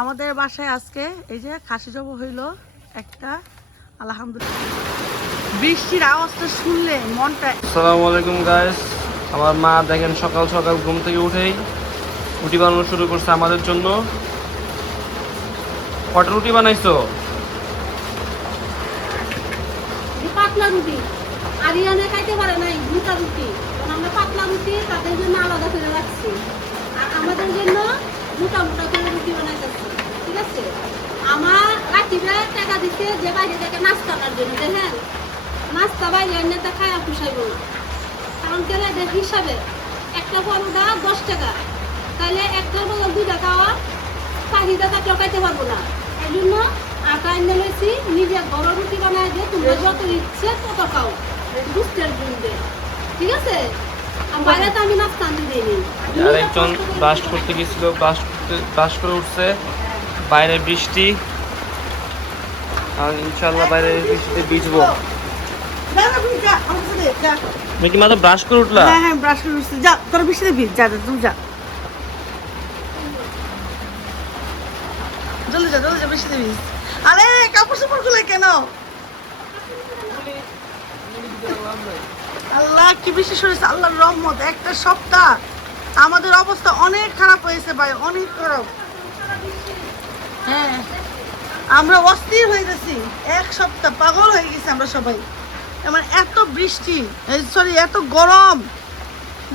আমাদের বাসায় আজকে এই যে খাসি জব হইল একটা, আলহামদুলিল্লাহ। বৃষ্টির আওয়াজটা শুনলে মনটা। আসসালামু আলাইকুম গাইস, আমার মা দেখেন সকাল সকাল ঘুম থেকে উঠেই রুটি বানানো শুরু করছে আমাদের জন্য। কটা রুটি বানাইছো? পাতলা রুটি আরিয়ানে খাইতে পারে নাই, দুটা রুটি। আমরা পাতলা রুটি তাদের জন্য আলাদা করে রাখছি, আর আমাদের জন্য মোটা মোটা করে রুটি বানাইতেছি। ঠিক আছে, আমার রাত্রিবে টাকা দিচ্ছে যে বাইরে থেকে নাস্তা আনার জন্য। দেখেন নাস্তা বাইরে এনে খায়া পুষাইব না, কারণ কেলেদের হিসাবে একটা পরোটা 10 টাকা, তাহলে একটার বদল 2টা খাওয়া চাহিদা থাকলে খাইতে পারবো না। এই জন্য আটা এনে লইছি, নিজে বড় রুটি বানাই দিয়ে তোমরা যত ইচ্ছে তত খাও, বুঝতে দিনবে। ঠিক আছে, বাইরে তো আমি নাস্তা আনতে দিইনি। আরেকজন ব্রাশ করতে গেছিল, ব্রাশ করে উঠছে। বাইরে বৃষ্টি, আর ইনশাআল্লাহ বাইরে বৃষ্টিতে ভিজবো। তুমি কি মাত্র ব্রাশ করে উঠলা? হ্যাঁ হ্যাঁ, ব্রাশ করে উঠছি। যা তোর বৃষ্টিতে ভিজ, যা যা তুই যা, জলদি যা জলদি যা, বৃষ্টিতে ভিজ। আরে কাপড় চোপড় খুলে কেন? আল্লাহ কি বৃষ্টি শুনেছে, আল্লাহর রহমত। একটা সপ্তাহ আমাদের অবস্থা অনেক খারাপ হয়েছে ভাই, অনেক খারাপ। হ্যাঁ, আমরা অস্থির হয়ে গেছি, এক সপ্তাহ পাগল হয়ে গেছি আমরা সবাই। মানে এত বৃষ্টি, সরি এত গরম,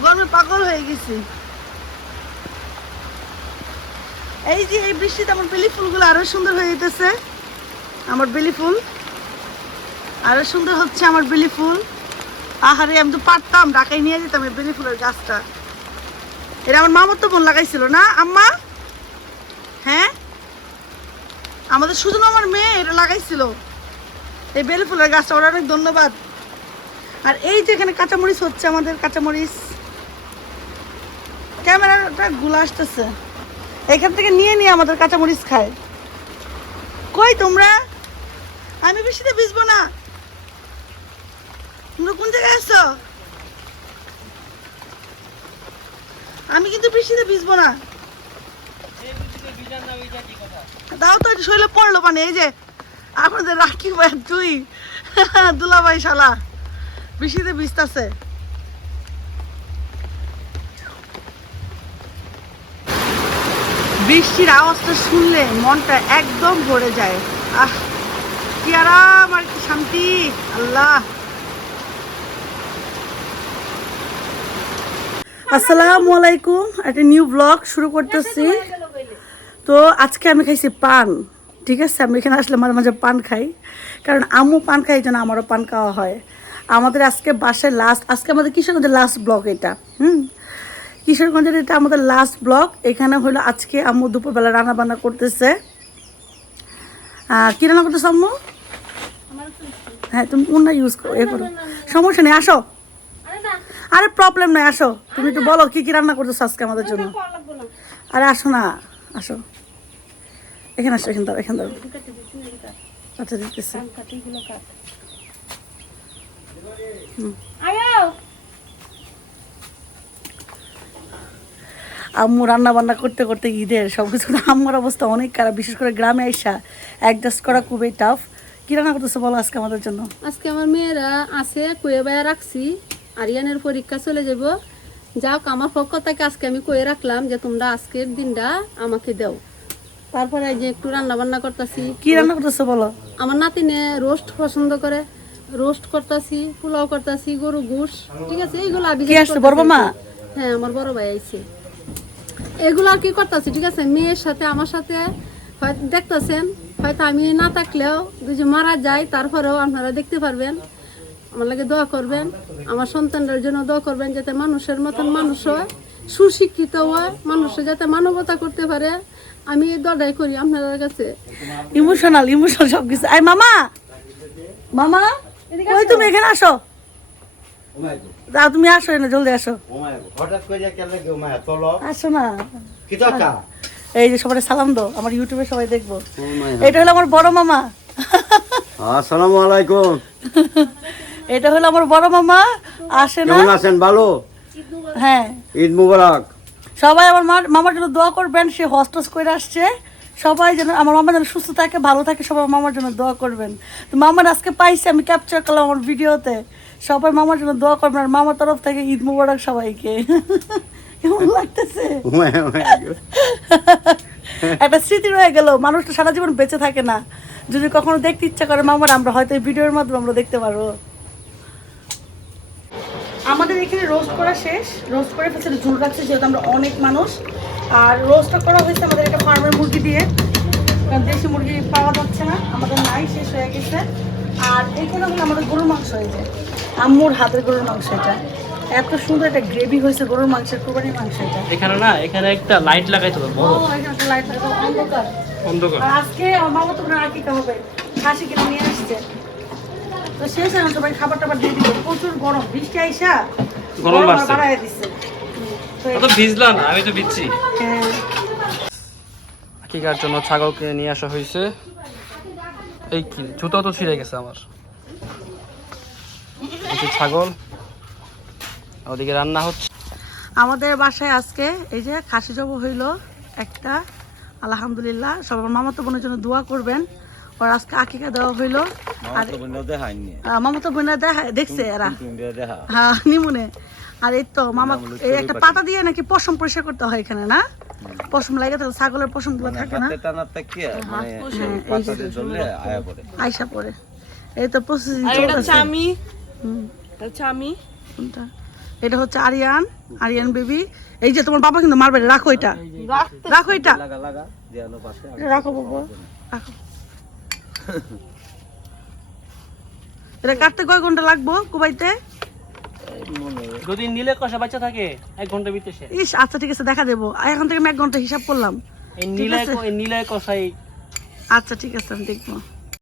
গরমে পাগল হয়ে গেছি। এই যে এই বৃষ্টিতে আমার বেলি ফুলগুলো আরো সুন্দর হয়ে যেতেছে। আমার বেলি ফুল আরো সুন্দর হচ্ছে, আমার বেলি ফুল। আহারে, আমি তো পারতাম ঢাকায় নিয়ে যেতাম এই বেলি ফুলের গাছটা। এটা আমার মামার তো বোন লাগাইছিল না আম্মা? হ্যাঁ, আমাদের সুজন আমার মেয়ে এটা লাগাইছিল এই বেলি ফুলের গাছটা, ওরা অনেক ধন্যবাদ। আর এই যে এখানে কাঁচামরিচ হচ্ছে, আমাদের কাঁচামরিচ, ক্যামেরাটা গুলা আসতেছে, এখান থেকে নিয়ে নিয়ে আমাদের কাঁচামরিচ খায়। কই তোমরা? আমি বৃষ্টিতে ভিজবো না। তোমরা কোন জায়গায় আছো? আমি কিন্তু বৃষ্টিতে ভিজবো না। দাও তো, একটু শরীরে পড়লো মানে। এই যে আপনাদের রাখি ভাই, তুই দুলাভাই শালা বৃষ্টিতে ভিজতেছে। বৃষ্টির আওয়াজটা শুনলে মনটা একদম ভরে যায়। আহ, কি আরাম আর কি শান্তি। আল্লাহ, আসসালামু আলাইকুম। একটা নিউ ব্লগ শুরু করতেছি। তো আজকে আমি খাইছি পান। ঠিক আছে, আমি এখানে আসলে মাঝে মাঝে পান খাই, কারণ আম্মু পান খাই, এই জন্য আমারও পান খাওয়া হয়। আমাদের আজকে বাসায় লাস্ট, আজকে আমাদের কিশোরগঞ্জের লাস্ট ব্লগ এটা। কিশোরগঞ্জের এটা আমাদের লাস্ট ব্লগ। এখানে হলো আজকে আম্মু দুপুরবেলা রান্না বান্না করতেছে। কি রান্না করতেছে আম্মু? হ্যাঁ, তুমি উন্না ইউজ করো, এ করো, সমস্যা নেই, আসো। আরে প্রবলেম নাই, আসো। তুমি একটু বলো কি কি রান্না করতেছো আজকে আমাদের জন্য। আরে আসো না, আসো এখানে, আসো এখানে দাও, এখানে দাও। আচ্ছা দিতেছি। আম্মু রান্না বান্না করতে করতে ঈদের সবকিছু, আম্মুর অবস্থা অনেক খারাপ, বিশেষ করে গ্রামে আইসা অ্যাডজাস্ট করা খুবই টাফ। কি রান্না করতেছো বলো আজকে আমাদের জন্য? আজকে আমার মেয়েরা আছে, কয়ে বায়া রাখছি, আরিয়ানের পরীক্ষা চলে যাব। যাক, আমার পক্ষ থেকে আজকে আমি কয়ে রাখলাম যে তোমরা আজকের দিনটা আমাকে দাও। তারপরে এই যে একটু রান্না বান্না করতেছি। কি রান্না করতেছো বলো? আমার নাতিনে রোস্ট পছন্দ করে, রোস্ট করতেছি, পোলাও করতেছি, গরু গোশ। ঠিক আছে, এইগুলো কি আসছে, বড় মা? হ্যাঁ, আমার বড় ভাই আইছে। এগুলো আর কি করতেছি। ঠিক আছে, মেয়ের সাথে আমার সাথে হয়তো দেখতেছেন, হয়তো আমি না থাকলেও যদি মারা যায়, তারপরেও আপনারা দেখতে পারবেন। আমার লাগে দোয়া করবেন, আমার সন্তানদের জন্য দোয়া করবেন, যাতে মানুষের মতন মানুষ হয়, সুশিক্ষিত হয়, মানুষের যাতে মানবতা করতে পারে। আমি এই দোয়াটাই করি আপনাদের কাছে। ইমোশনাল সবকিছু। আই মামা, মামা ওই তুমি এখানে আসো। যাও, তুমি আসো না, জলদি আসো। আসো না, এই যে সবাই সালাম দাও, আমার ইউটিউবে সবাই দেখবো। এটা হলো আমার বড় মামা। আসসালামু আলাইকুম। এটা হলো আমার বড় মামা। আসে না? কেমন আছেন? ভালো? হ্যাঁ, ঈদ মুবারক। সবাই আমার মামার জন্য দোয়া করবেন। সে হস্টেস করে আসছে, সবাই যেন আমার মামা যেন সুস্থ থাকে ভালো থাকে, সবাই মামার জন্য দোয়া করবেন। তো মামার আজকে পাইছি, আমি ক্যাপচার করলাম আমার ভিডিওতে, সবাই মামার জন্য দোয়া করবেন। আর মামার তরফ থেকে ঈদ মুবারক সবাইকে। কেমন লাগতেছে? একটা স্মৃতি রয়ে গেল, মানুষ তো সারা জীবন বেঁচে থাকে না, যদি কখনো দেখতে ইচ্ছা করে মামার, আমরা হয়তো এই ভিডিওর মাধ্যমে আমরা দেখতে পারবো। আমাদের এখানে রোস্ট করা শেষ, রোস্ট করে ফেলছে, ঝুল রাখছে যেহেতু আমরা অনেক মানুষ। আর রোস্টটা করা হয়েছে আমাদের একটা ফার্মের মুরগি দিয়ে, কারণ দেশি মুরগি পাওয়া যাচ্ছে না, আমাদের নাই, শেষ হয়ে গেছে। আর এখানে হলো আমাদের গরুর মাংস হয়েছে, আম্মুর হাতের গরুর মাংস। এটা এত সুন্দর একটা গ্রেভি হয়েছে গরুর মাংসের, কোরবানির মাংস এটা। এখানে না, এখানে একটা লাইট লাগাইতে হবে বড়, এখানে একটা লাইট লাগানো, অন্ধকার। অন্ধকার। আর আজকে আমার মামা তো আকিকা হবে, খাসি কিনে নিয়ে আসছে। তো শেষ এখন সবাই খাবার টাবার দিয়ে দিল, প্রচুর গরম, বৃষ্টি আইসা গরম বাড়ছে। বাড়ায় দিচ্ছে। তো তো ভিজলাম না, আমি তো ভিজছি। হ্যাঁ, আকিকার জন্য ছাগল কিনে নিয়ে আসা হয়েছে। এই কি জুতো তো ছিঁড়ে গেছে আমার। এই যে ছাগল, ওদিকে রান্না হচ্ছে। আমাদের বাসায় আজকে এই যে খাসি জব হইলো একটা, আলহামদুলিল্লাহ। সবার মামাতো বোনের জন্য দোয়া করবেন। ওর আজকে আকিকা দেওয়া হইলো। আর মামাতো বোনের দেখছে এরা, হ্যাঁ নিমুনে। আর এই তো মামা এই একটা পাতা দিয়ে নাকি পশম পরিষ্কার করতে হয় এখানে, না পশম লাগে তো, ছাগলের পশম গুলো থাকে না, আইসা পরে। এই তো প্রসেসিং চলতেছে। কোনটা? এটা হচ্ছে আরিয়ান, আরিয়ান বেবি। এই যে তোমার বাবা কিন্তু মারবে, রাখো এটা, রাখো এটা, রাখো বাবা, রাখো। এটা কাটতে কয় ঘন্টা লাগবো কুবাইতে? যদি নীলে কষা বাচ্চা থাকে 1 ঘন্টা ভিতরে শেষ। ইস, আচ্ছা ঠিক আছে, দেখা দেবো। এখন থেকে আমি 1 ঘন্টা হিসাব করলাম। এই নীলায় কষাই। আচ্ছা ঠিক আছে, আমি দেখবো।